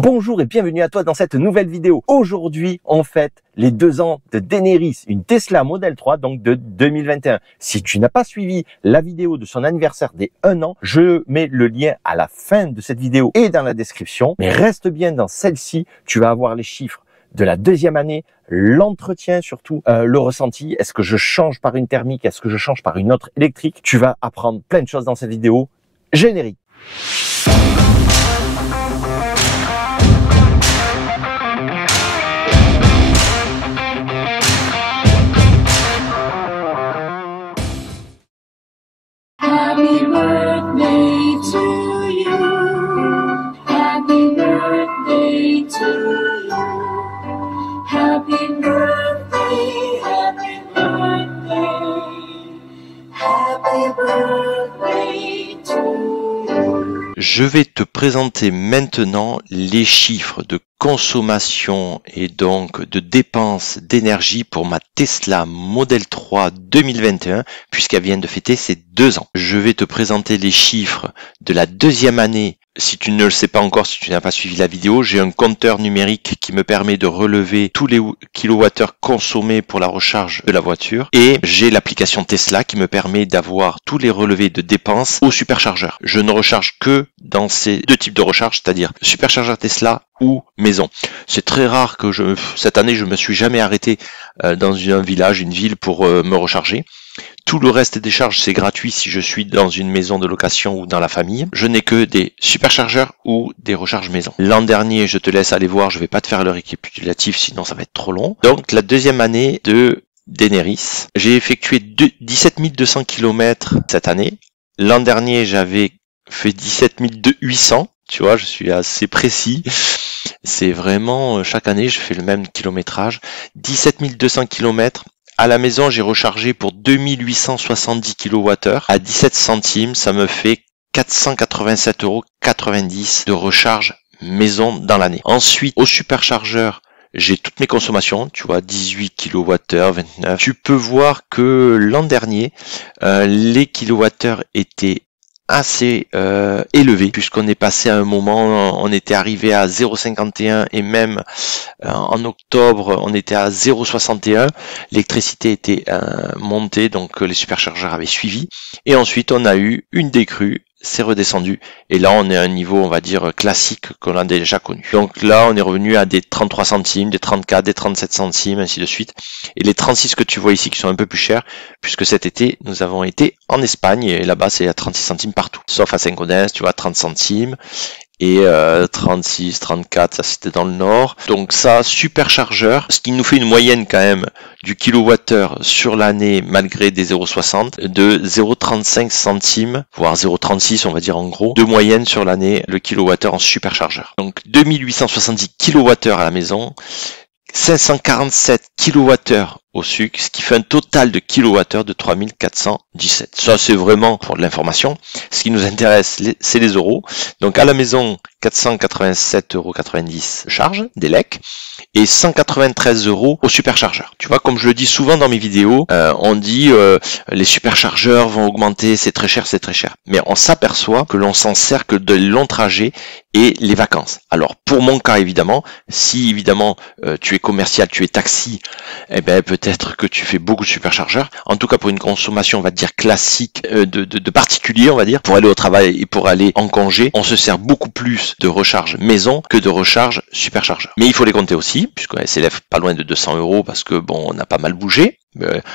Bonjour et bienvenue à toi dans cette nouvelle vidéo. Aujourd'hui, on fête les 2 ans de Daenerys, une Tesla Model 3, donc de 2021. Si tu n'as pas suivi la vidéo de son anniversaire des 1 an, je mets le lien à la fin de cette vidéo et dans la description. Mais reste bien dans celle-ci, tu vas avoir les chiffres de la 2e année, l'entretien surtout, le ressenti. Est-ce que je change par une thermique? Est-ce que je change par une autre électrique? Tu vas apprendre plein de choses dans cette vidéo. Générique. Happy birthday to you. Happy birthday to you. Happy birthday, happy birthday. Happy birthday to you. Je vais te présenter maintenant les chiffres de consommation et donc de dépenses d'énergie pour ma Tesla Model 3 2021 puisqu'elle vient de fêter ses 2 ans. Je vais te présenter les chiffres de la 2e année. Si tu ne le sais pas encore, si tu n'as pas suivi la vidéo, j'ai un compteur numérique qui me permet de relever tous les kilowattheures consommés pour la recharge de la voiture. Et j'ai l'application Tesla qui me permet d'avoir tous les relevés de dépenses au superchargeur. Je ne recharge que dans ces 2 types de recharge, c'est-à-dire superchargeur Tesla ou maison. C'est très rare que cette année, je me suis jamais arrêté dans un village, une ville pour me recharger. Tout le reste des charges, c'est gratuit si je suis dans une maison de location ou dans la famille. Je n'ai que des superchargeurs ou des recharges maison. L'an dernier, je te laisse aller voir, je vais pas te faire le récapitulatif, sinon ça va être trop long. Donc, la 2e année de Daenerys, j'ai effectué 17 200 km cette année. L'an dernier, j'avais fait 17 800. Tu vois, je suis assez précis. C'est vraiment, chaque année, je fais le même kilométrage. 17 200 km. À la maison, j'ai rechargé pour 2870 kWh à 17 centimes. Ça me fait 487,90 € de recharge maison dans l'année. Ensuite, au superchargeur, j'ai toutes mes consommations, tu vois, 18 kWh, 29. Tu peux voir que l'an dernier, les kilowattheures étaient assez élevé puisqu'on est passé à un moment, on était arrivé à 0,51 et même en octobre on était à 0,61. L'électricité était montée, donc les superchargeurs avaient suivi et ensuite on a eu une décrue, c'est redescendu et là on est à un niveau on va dire classique qu'on a déjà connu. Donc là on est revenu à des 33 centimes, des 34, des 37 centimes, ainsi de suite. Et les 36 que tu vois ici qui sont un peu plus chers puisque cet été nous avons été en Espagne et là-bas c'est à 36 centimes partout. Sauf à Saint-Gaudens, tu vois, 30 centimes. Et 36, 34, ça c'était dans le nord. Donc ça, superchargeur, ce qui nous fait une moyenne quand même du kilowattheure sur l'année, malgré des 0,60, de 0,35 centimes, voire 0,36 on va dire en gros, de moyenne sur l'année, le kilowattheure en superchargeur. Donc 2870 kilowattheures à la maison, 547 kWh au sucre, ce qui fait un total de kilowattheures de 3417. Ça, c'est vraiment pour de l'information. Ce qui nous intéresse, c'est les euros. Donc, à la maison, 487,90 € charge d'élec et 193 € au superchargeur. Tu vois, comme je le dis souvent dans mes vidéos, on dit les superchargeurs vont augmenter, c'est très cher, c'est très cher. Mais on s'aperçoit que l'on s'en sert que de longs trajets et les vacances. Alors, pour mon cas, évidemment, si évidemment tu es commercial, tu es taxi, eh ben peut-être que tu fais beaucoup de superchargeurs. En tout cas, pour une consommation, on va dire classique de particulier, on va dire, pour aller au travail et pour aller en congé, on se sert beaucoup plus de recharge maison que de recharge superchargeur. Mais il faut les compter aussi, puisqu'on s'élève pas loin de 200 € parce que bon, on a pas mal bougé.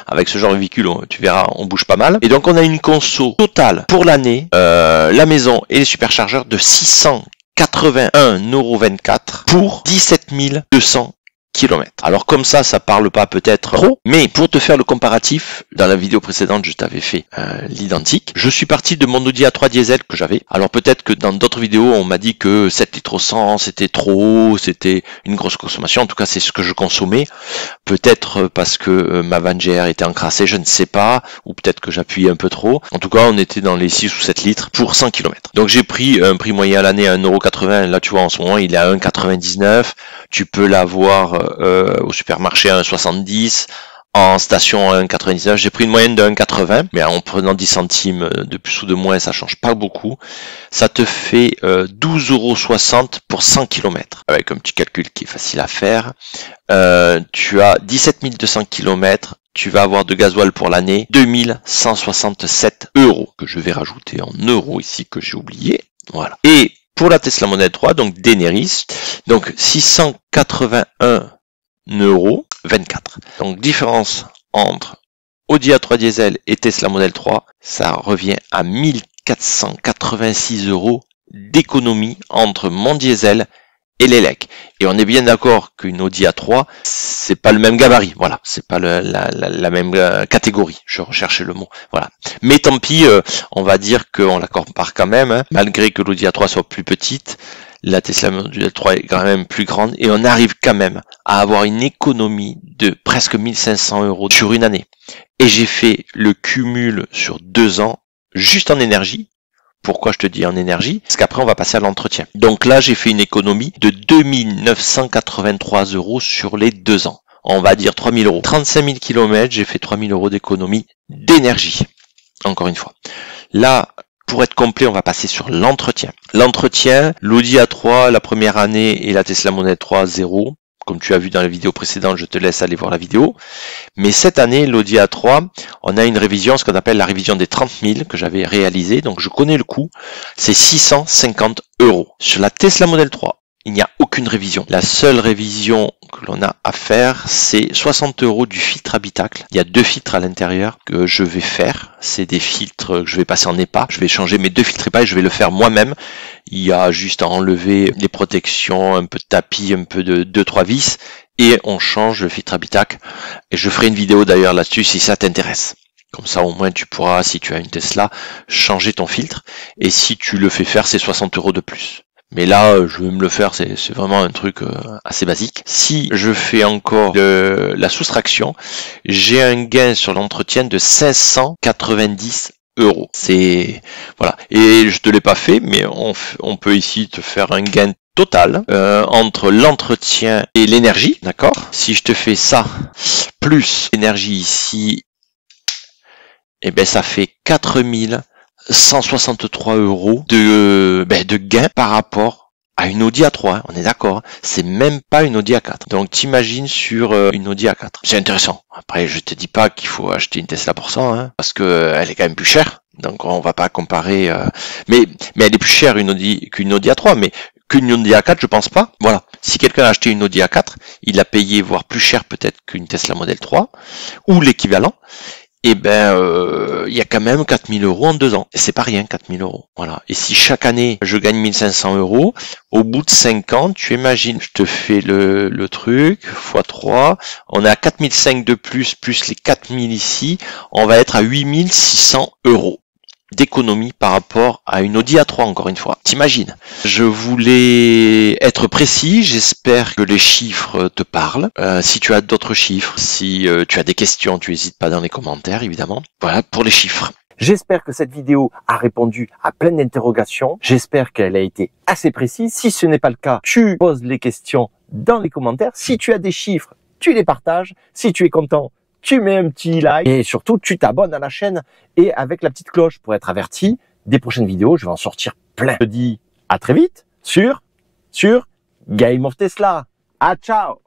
Avec ce genre de véhicule, tu verras, on bouge pas mal. Et donc, on a une conso totale pour l'année, la maison et les superchargeurs de 681,24 € pour 17 200 km. Alors comme ça parle pas peut-être trop, mais pour te faire le comparatif, dans la vidéo précédente, je t'avais fait l'identique. Je suis parti de mon Audi A3 diesel que j'avais. Alors peut-être que dans d'autres vidéos, on m'a dit que 7 litres au 100, c'était trop haut, c'était une grosse consommation. En tout cas, c'est ce que je consommais. Peut-être parce que ma Van GR était encrassée, je ne sais pas, ou peut-être que j'appuyais un peu trop. En tout cas, on était dans les 6 ou 7 litres pour 100 km. Donc j'ai pris un prix moyen à l'année à 1,80 €. Là, tu vois, en ce moment, il est à 1,99 €. Tu peux l'avoir au supermarché à 1,70 €. en station 1,99. J'ai pris une moyenne de 1,80, mais en prenant 10 centimes de plus ou de moins, ça change pas beaucoup. Ça te fait 12,60 € pour 100 km. Avec un petit calcul qui est facile à faire. Tu as 17 200 km. Tu vas avoir de gasoil pour l'année 2167 €, que je vais rajouter en euros ici, que j'ai oublié. Voilà. Et pour la Tesla Model 3, donc d'Eneris, donc 681,24 €. Donc différence entre Audi A3 diesel et Tesla Model 3, ça revient à 1486 € d'économie entre mon diesel et l'élec. Et on est bien d'accord qu'une Audi A3, c'est pas le même gabarit, voilà, c'est pas la même catégorie, je recherchais le mot, voilà. Mais tant pis, on va dire qu'on la compare quand même, hein, malgré que l'Audi A3 soit plus petite, la Tesla Model 3 est quand même plus grande et on arrive quand même à avoir une économie de presque 1500 € sur une année. Et j'ai fait le cumul sur 2 ans, juste en énergie. Pourquoi je te dis en énergie? Parce qu'après on va passer à l'entretien. Donc là j'ai fait une économie de 2983 € sur les 2 ans. On va dire 3000 €. 35 000 km, j'ai fait 3000 € d'économie d'énergie. Encore une fois. Là, pour être complet, on va passer sur l'entretien. L'entretien, l'Audi A3 la première année et la Tesla Model 3 0. Comme tu as vu dans la vidéo précédente, je te laisse aller voir la vidéo. Mais cette année, l'Audi A3, on a une révision, ce qu'on appelle la révision des 30 000 que j'avais réalisée. Donc je connais le coût, c'est 650 €. Sur la Tesla Model 3, il n'y a aucune révision. La seule révision que l'on a à faire, c'est 60 € du filtre habitacle. Il y a 2 filtres à l'intérieur que je vais faire. C'est des filtres que je vais passer en EPA. Je vais changer mes 2 filtres EPA et je vais le faire moi-même. Il y a juste à enlever les protections, un peu de tapis, un peu de 2-3 vis et on change le filtre habitacle. Et je ferai une vidéo d'ailleurs là-dessus si ça t'intéresse. Comme ça, au moins, tu pourras, si tu as une Tesla, changer ton filtre. Et si tu le fais faire, c'est 60 € de plus. Mais là, je vais me le faire, c'est vraiment un truc assez basique. Si je fais encore la soustraction, j'ai un gain sur l'entretien de 590 €. C'est voilà. Et je te l'ai pas fait, mais on peut ici te faire un gain total entre l'entretien et l'énergie, d'accord? Si je te fais ça plus l'énergie ici, et ben ça fait 4163 € de gain par rapport à une Audi A3, on est d'accord, c'est même pas une Audi A4. Donc t'imagines sur une Audi A4. C'est intéressant. Après, je te dis pas qu'il faut acheter une Tesla pour ça, hein, parce que elle est quand même plus chère. Donc on va pas comparer. Mais elle est plus chère qu'une Audi A3, mais qu'une Audi A4, je pense pas. Voilà. Si quelqu'un a acheté une Audi A4, il a payé voire plus cher peut-être qu'une Tesla Model 3 ou l'équivalent. Et ben il y a quand même 4000 € en 2 ans. Et c'est pas rien, 4000 €. Voilà. Et si chaque année je gagne 1500 €, au bout de 5 ans, tu imagines, je te fais le truc, x 3, on est à 4005 de plus les 4000 ici, on va être à 8600 € d'économie par rapport à une Audi A3, encore une fois. T'imagines? Je voulais être précis, j'espère que les chiffres te parlent. Si tu as d'autres chiffres, si tu as des questions, tu n'hésites pas dans les commentaires, évidemment. Voilà pour les chiffres. J'espère que cette vidéo a répondu à plein d'interrogations. J'espère qu'elle a été assez précise. Si ce n'est pas le cas, tu poses les questions dans les commentaires. Si tu as des chiffres, tu les partages. Si tu es content, tu mets un petit like et surtout tu t'abonnes à la chaîne et avec la petite cloche pour être averti des prochaines vidéos. Je vais en sortir plein. Je te dis à très vite sur Game of Tesla. Ah, ciao!